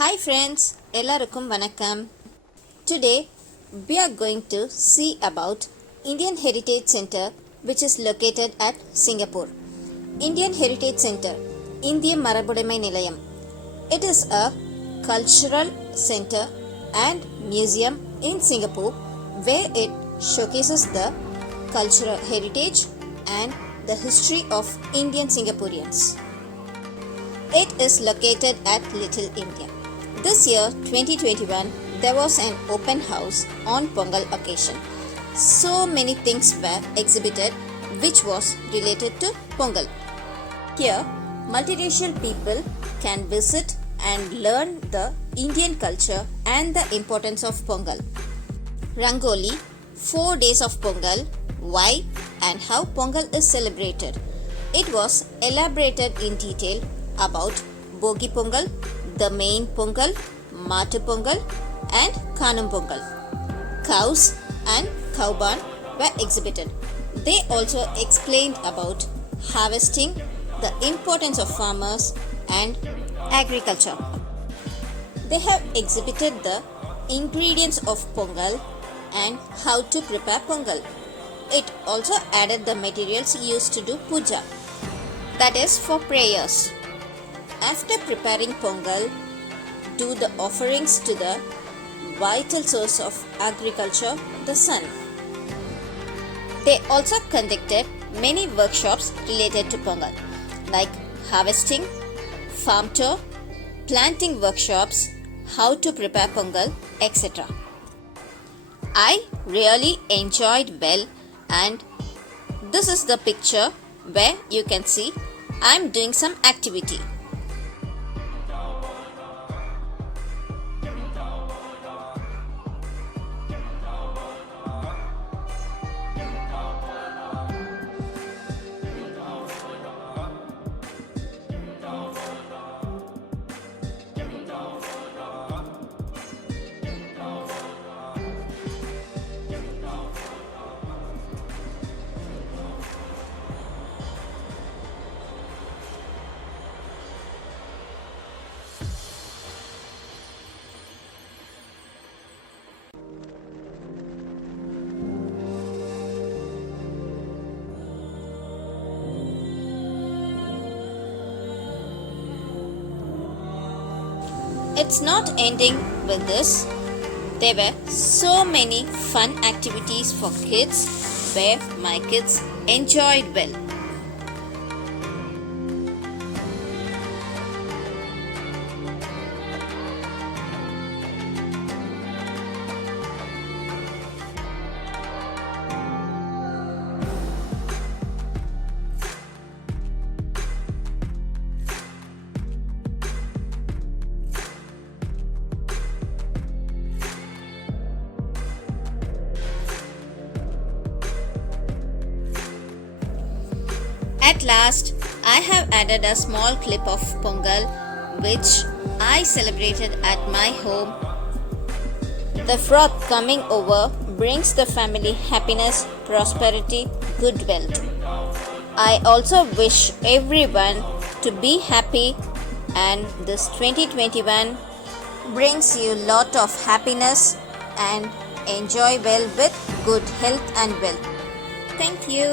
Hi friends, எல்லாருக்கும் வணக்கம். Today we are going to see about Indian Heritage Center which is located at Singapore. Indian Heritage Center, இந்திய மரபுடைமை நிலையம். It is a cultural center and museum in Singapore where it showcases the cultural heritage and the history of Indian Singaporeans. It is located at Little India. This year, 2021, there was an open house on Pongal occasion. So many things were exhibited which was related to Pongal. Here, multiracial people can visit and learn the Indian culture and the importance of Pongal. Rangoli, 4 days of Pongal, why and how Pongal is celebrated. It was elaborated in detail about Bogi Pongal, the main Pongal, Matu Pongal and Kanum Pongal. Cows and cow barn were exhibited. They also explained about harvesting, the importance of farmers and agriculture. They have exhibited the ingredients of Pongal and how to prepare Pongal. It also added the materials used to do puja, that is for prayers. After preparing Pongal, do the offerings to the vital source of agriculture, the sun. They also conducted many workshops related to Pongal, like harvesting, farm tour, planting workshops, how to prepare Pongal, etc. I really enjoyed well, and this is the picture where you can see I'm doing some activity. It's not ending with this. There were so many fun activities for kids where my kids enjoyed well. At last, I have added a small clip of Pongal which I celebrated at my home. The froth coming over brings the family happiness, prosperity, good wealth. I also wish everyone to be happy, and this 2021 brings you lot of happiness and enjoy well with good health and wealth. Thank you.